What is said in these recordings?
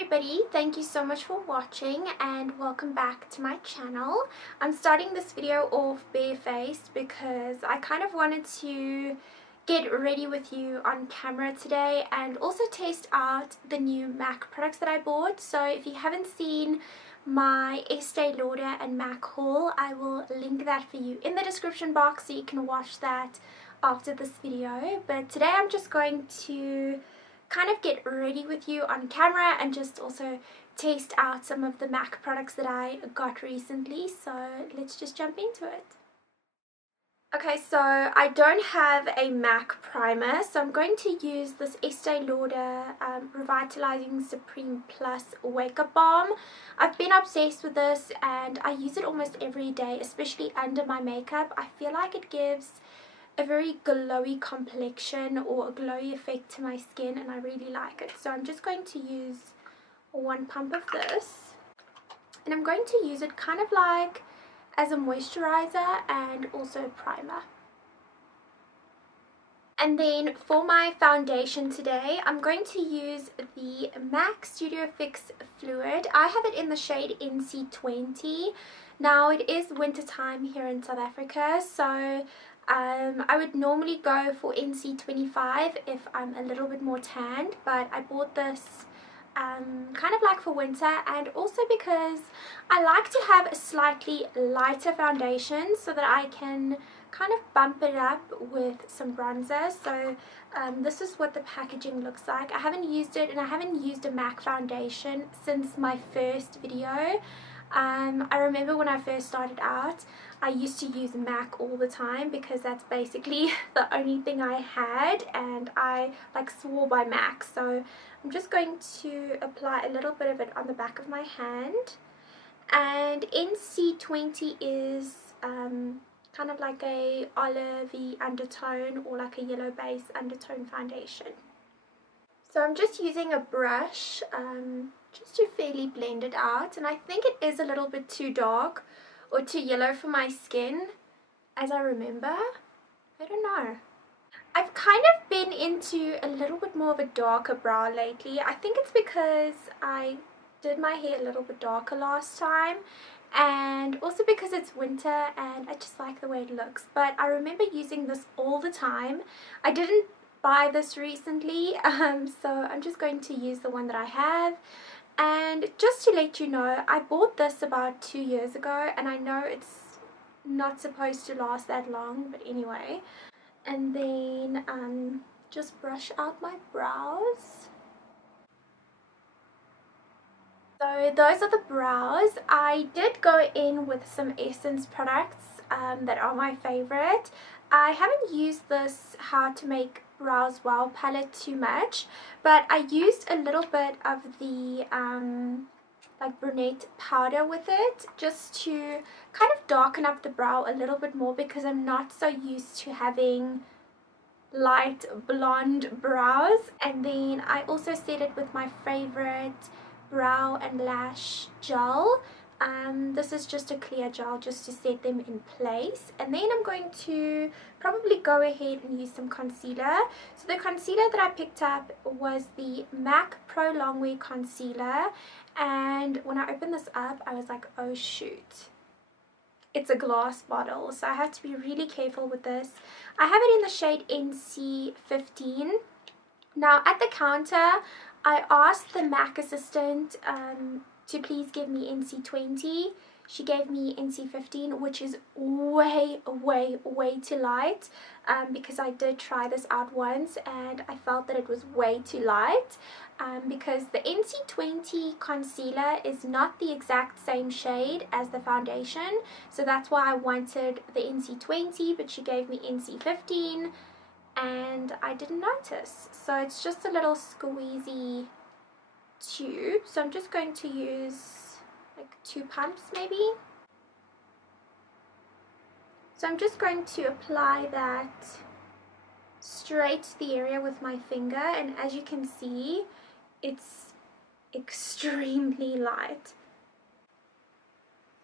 everybody, thank you so much for watching and welcome back to my channel. I'm starting this video off barefaced because I kind of wanted to get ready with you on camera today and also test out the new MAC products that I bought. So if you haven't seen my Estee Lauder and MAC haul, I will link that for you in the description box so you can watch that after this video. But today I'm just going to kind of get ready with you on camera and just also taste out some of the MAC products that I got recently. So let's just jump into it. Okay, so I don't have a MAC primer, so I'm going to use this Estee Lauder Revitalizing Supreme Plus Wake Up Balm. I've been obsessed with this and I use it almost every day, especially under my makeup. I feel like it gives a very glowy complexion or a glowy effect to my skin and I really like it. So I'm just going to use one pump of this and I'm going to use it kind of like as a moisturizer and also a primer. And then for my foundation today, I'm going to use the MAC Studio Fix Fluid. I have it in the shade NC20. Now it is winter time here in South Africa, so I would normally go for NC25 if I'm a little bit more tanned, but I bought this kind of like for winter and also because I like to have a slightly lighter foundation so that I can kind of bump it up with some bronzer. So this is what the packaging looks like. I haven't used it and I haven't used a MAC foundation since my first video. I remember when I first started out, I used to use MAC all the time because that's basically the only thing I had and I like swore by MAC. So I'm just going to apply a little bit of it on the back of my hand. And NC20 is kind of like a olivey undertone or like a yellow base undertone foundation. So I'm just using a brush just to fairly blend it out, and I think it is a little bit too dark or too yellow for my skin as I remember. I don't know. I've kind of been into a little bit more of a darker brow lately. I think it's because I did my hair a little bit darker last time and also because it's winter and I just like the way it looks. But I remember using this all the time. I didn't buy this recently, so I'm just going to use the one that I have. And just to let you know, I bought this about 2 years ago and I know it's not supposed to last that long, but anyway. And then just brush out my brows. So those are the brows. I did go in with some Essence products that are my favorite. I haven't used this How to Make Brows Well palette too much, but I used a little bit of the like brunette powder with it just to kind of darken up the brow a little bit more because I'm not so used to having light blonde brows. And then I also set it with my favorite brow and lash gel. This is just a clear gel just to set them in place, and then I'm going to probably go ahead and use some concealer. So the concealer that I picked up was the MAC Pro Longwear Concealer, and when I opened this up I was like, oh shoot, it's a glass bottle, so I have to be really careful with this. I have it in the shade NC15. Now at the counter I asked the MAC assistant to please give me NC20. She gave me NC15, which is way too light because I did try this out once and I felt that it was way too light because the NC20 concealer is not the exact same shade as the foundation, so that's why I wanted the NC20, but she gave me NC15 and I didn't notice. So it's just a little squeezy tube, so I'm just going to use like 2 pumps maybe. So I'm just going to apply that straight to the area with my finger, and as you can see it's extremely light,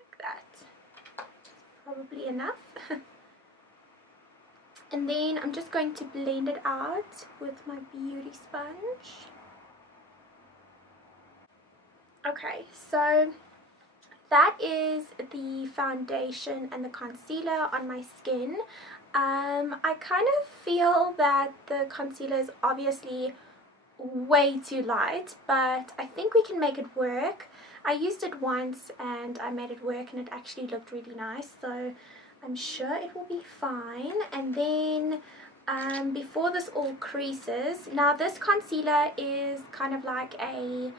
like that. Probably enough. And then I'm just going to blend it out with my beauty sponge. Okay, so that is the foundation and the concealer on my skin. I kind of feel that the concealer is obviously way too light, but I think we can make it work. I used it once and I made it work and it actually looked really nice, so I'm sure it will be fine. And then before this all creases, now this concealer is kind of like a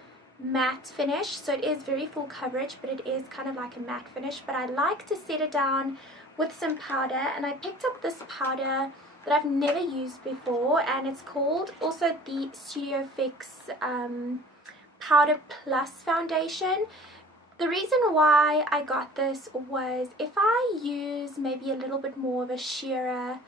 matte finish, so it is very full coverage, but it is kind of like a matte finish. But I like to set it down with some powder, and I picked up this powder that I've never used before, and it's called also the Studio Fix Powder Plus Foundation. The reason why I got this was if I use maybe a little bit more of a sheerer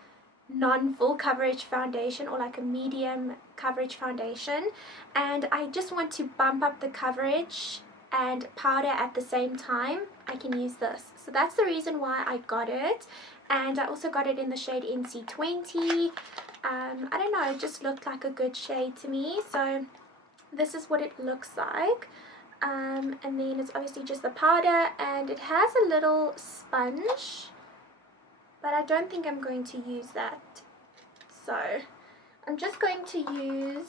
non-full coverage foundation, or like a medium coverage foundation, and I just want to bump up the coverage and powder at the same time, I can use this. So that's the reason why I got it. And I also got it in the shade NC20. I don't know, it just looked like a good shade to me, so this is what it looks like. And then it's obviously just the powder, and it has a little sponge, but I don't think I'm going to use that. So I'm just going to use,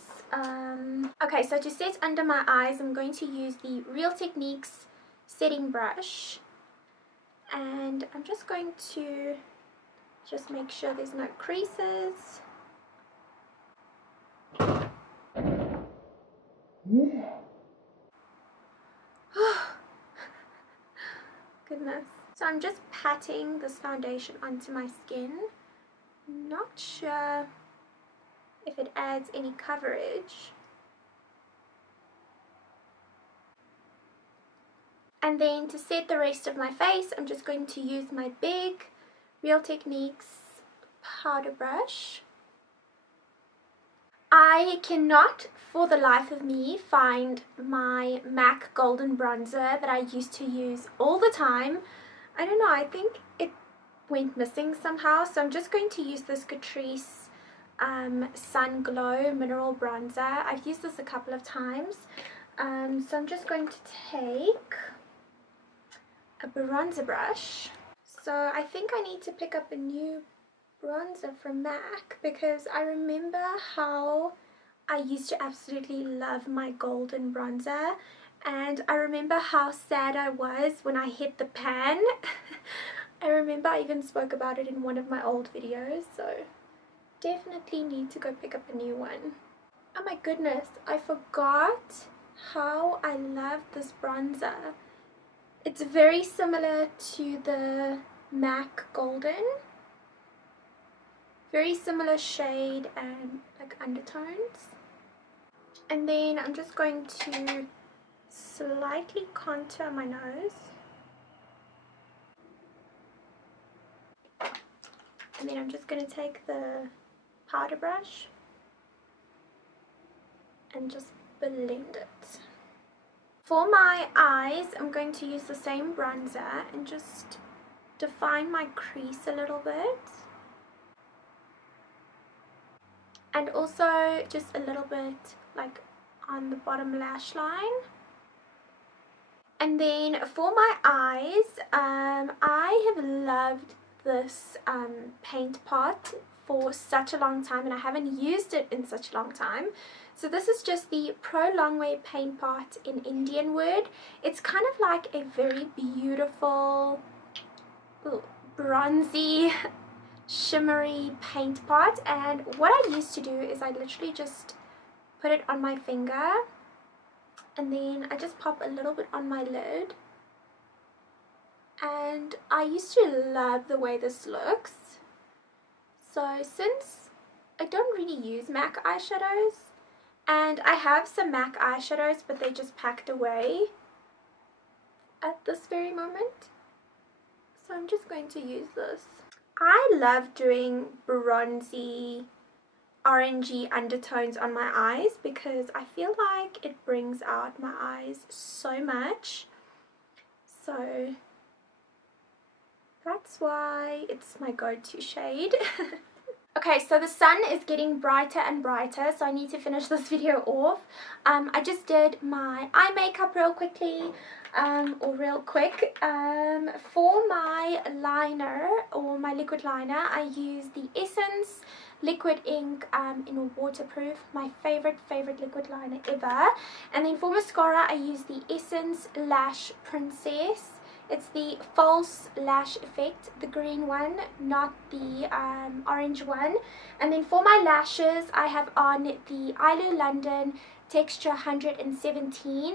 okay, so to set under my eyes, I'm going to use the Real Techniques setting brush. And I'm just going to just make sure there's no creases. Goodness. So I'm just patting this foundation onto my skin. Not sure if it adds any coverage. And then to set the rest of my face, I'm just going to use my big Real Techniques powder brush. I cannot for the life of me find my MAC Golden Bronzer that I used to use all the time. I don't know, I think it went missing somehow, so I'm just going to use this Catrice Sun Glow Mineral Bronzer. I've used this a couple of times, so I'm just going to take a bronzer brush. So I think I need to pick up a new bronzer from MAC, because I remember how I used to absolutely love my golden bronzer, and I remember how sad I was when I hit the pan. I remember I even spoke about it in one of my old videos, so definitely need to go pick up a new one. Oh my goodness, I forgot how I love this bronzer. It's very similar to the MAC Golden. Very similar shade and like undertones. And then I'm just going to slightly contour my nose. And then I'm just going to take the powder brush and just blend it. For my eyes, I'm going to use the same bronzer and just define my crease a little bit. And also just a little bit like on the bottom lash line. And then for my eyes, I have loved this paint pot for such a long time, and I haven't used it in such a long time. So this is just the Pro Longwear paint pot in Indian wood. It's kind of like a very beautiful bronzy shimmery paint pot, and what I used to do is I literally just put it on my finger, and then I just pop a little bit on my lid, and I used to love the way this looks. So since I don't really use MAC eyeshadows, and I have some MAC eyeshadows but they just packed away at this very moment, so I'm just going to use this. I love doing bronzy, orangey undertones on my eyes because I feel like it brings out my eyes so much. So that's why it's my go-to shade. Okay, so the sun is getting brighter and brighter, so I need to finish this video off. I just did my eye makeup real quickly, or real quick. For my liner, or my liquid liner, I use the Essence Liquid Ink in a waterproof, my favorite liquid liner ever. And then for mascara, I use the Essence Lash Princess. It's the false lash effect, the green one, not the orange one. And then for my lashes, I have on the Eyeloo London Texture 117,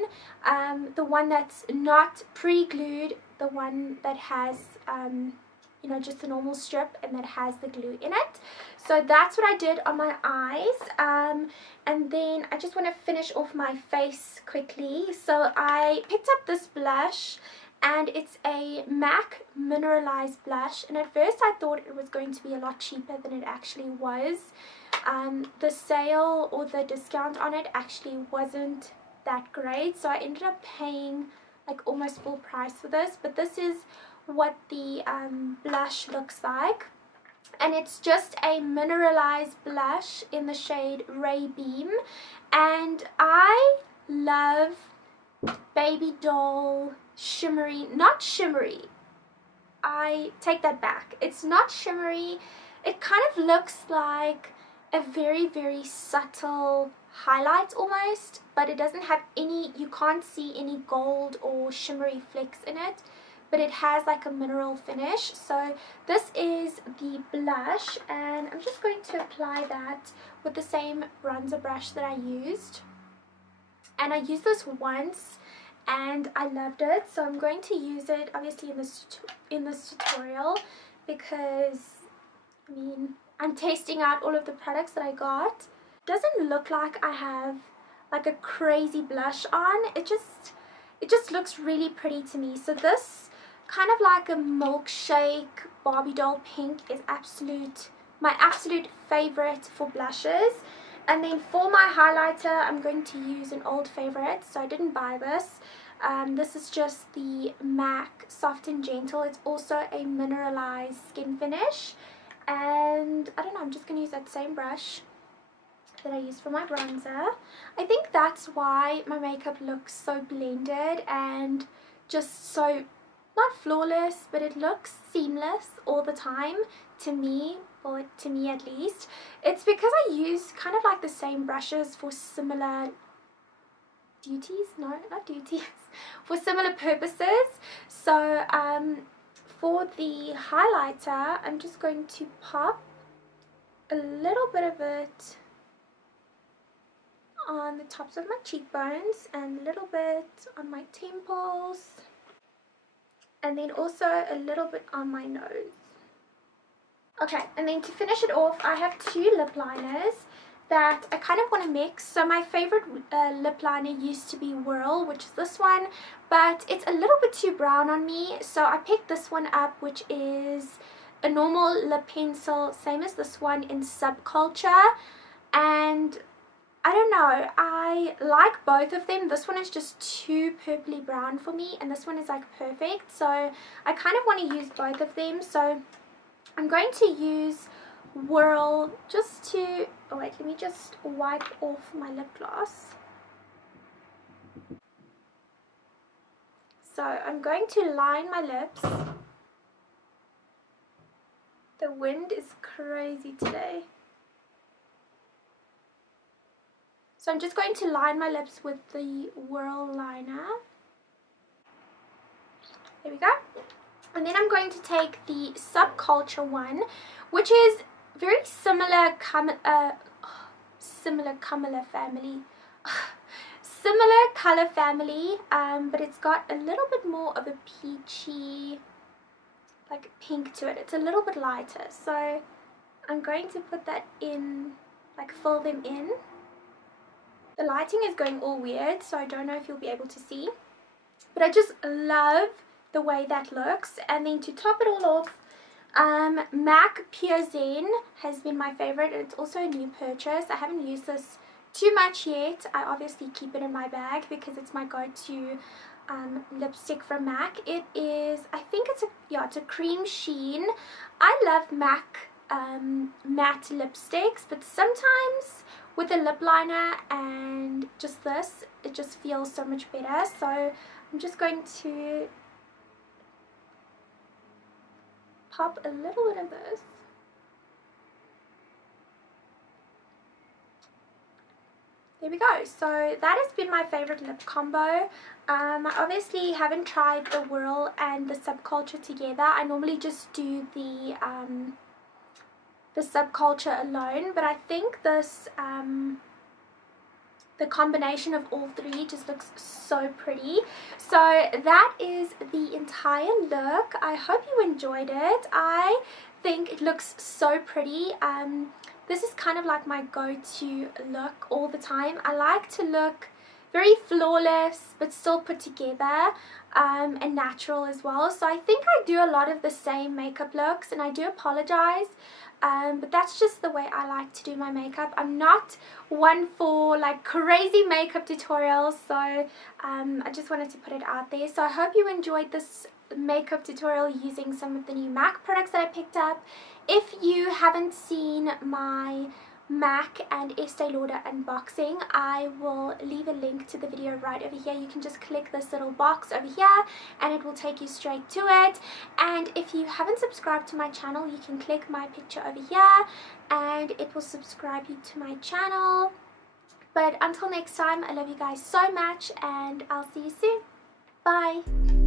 the one that's not pre-glued, the one that has you know, just a normal strip and that has the glue in it. So that's what I did on my eyes. And then I just want to finish off my face quickly. So I picked up this blush, and it's a MAC mineralized blush, and at first I thought it was going to be a lot cheaper than it actually was. The sale or the discount on it actually wasn't that great, so I ended up paying like almost full price for this. But this is what the blush looks like, and it's just a mineralized blush in the shade Ray Beam. And I love baby doll shimmery, not shimmery, I take that back, it's not shimmery, it kind of looks like a very subtle highlight almost, but it doesn't have any, you can't see any gold or shimmery flecks in it, but it has like a mineral finish. So this is the blush, and I'm just going to apply that with the same bronzer brush that I used. And I used this once and I loved it, so I'm going to use it obviously in this tutorial, because I mean, I'm testing out all of the products that I got. It doesn't look like I have like a crazy blush on, it just looks really pretty to me. So this kind of like a milkshake Barbie doll pink is my absolute favorite for blushes. And then for my highlighter, I'm going to use an old favorite, so I didn't buy this. This is just the MAC Soft and Gentle. It's also a mineralized skin finish. And I don't know, I'm just going to use that same brush that I used for my bronzer. I think that's why my makeup looks so blended and just so, not flawless, but it looks seamless all the time to me. Well, to me at least. It's because I use kind of like the same brushes for similar duties, no, not duties, for similar purposes. So for the highlighter, I'm just going to pop a little bit of it on the tops of my cheekbones and a little bit on my temples, and then also a little bit on my nose. Okay, and then to finish it off, I have two lip liners that I kind of want to mix. So my favorite lip liner used to be Whirl, which is this one, but it's a little bit too brown on me, so I picked this one up, which is a normal lip pencil, same as this one in Subculture. And I don't know, I like both of them. This one is just too purpley brown for me, and this one is like perfect, so I kind of want to use both of them. So I'm going to use Whirl just to, oh wait, let me just wipe off my lip gloss. So I'm going to line my lips. The wind is crazy today. So I'm just going to line my lips with the Whirl liner. There we go. And then I'm going to take the Subculture one, which is very similar color family, but it's got a little bit more of a peachy, like pink to it. It's a little bit lighter, so I'm going to put that in, like fill them in. The lighting is going all weird, so I don't know if you'll be able to see, but I just love the way that looks. And then to top it all off, MAC Pure Zen has been my favorite, and it's also a new purchase. I haven't used this too much yet. I obviously keep it in my bag because it's my go-to lipstick from MAC. It is, I think it's a cream sheen. I love MAC matte lipsticks, but sometimes with a lip liner and just this, it just feels so much better. So I'm just going to pop a little bit of this. There we go. So that has been my favorite lip combo. I obviously haven't tried the Whirl and the Subculture together. I normally just do the Subculture alone, but I think this the combination of all three just looks so pretty. So that is the entire look. I hope you enjoyed it. I think it looks so pretty. This is kind of like my go-to look all the time. I like to look very flawless but still put together, and natural as well. So I think I do a lot of the same makeup looks, and I do apologize, but that's just the way I like to do my makeup. I'm not one for like crazy makeup tutorials, so I just wanted to put it out there. So I hope you enjoyed this makeup tutorial using some of the new MAC products that I picked up. If you haven't seen my MAC and Estee Lauder unboxing, I will leave a link to the video right over here. You can just click this little box over here and it will take you straight to it. And if you haven't subscribed to my channel, you can click my picture over here and it will subscribe you to my channel. But until next time, I love you guys so much and I'll see you soon. Bye!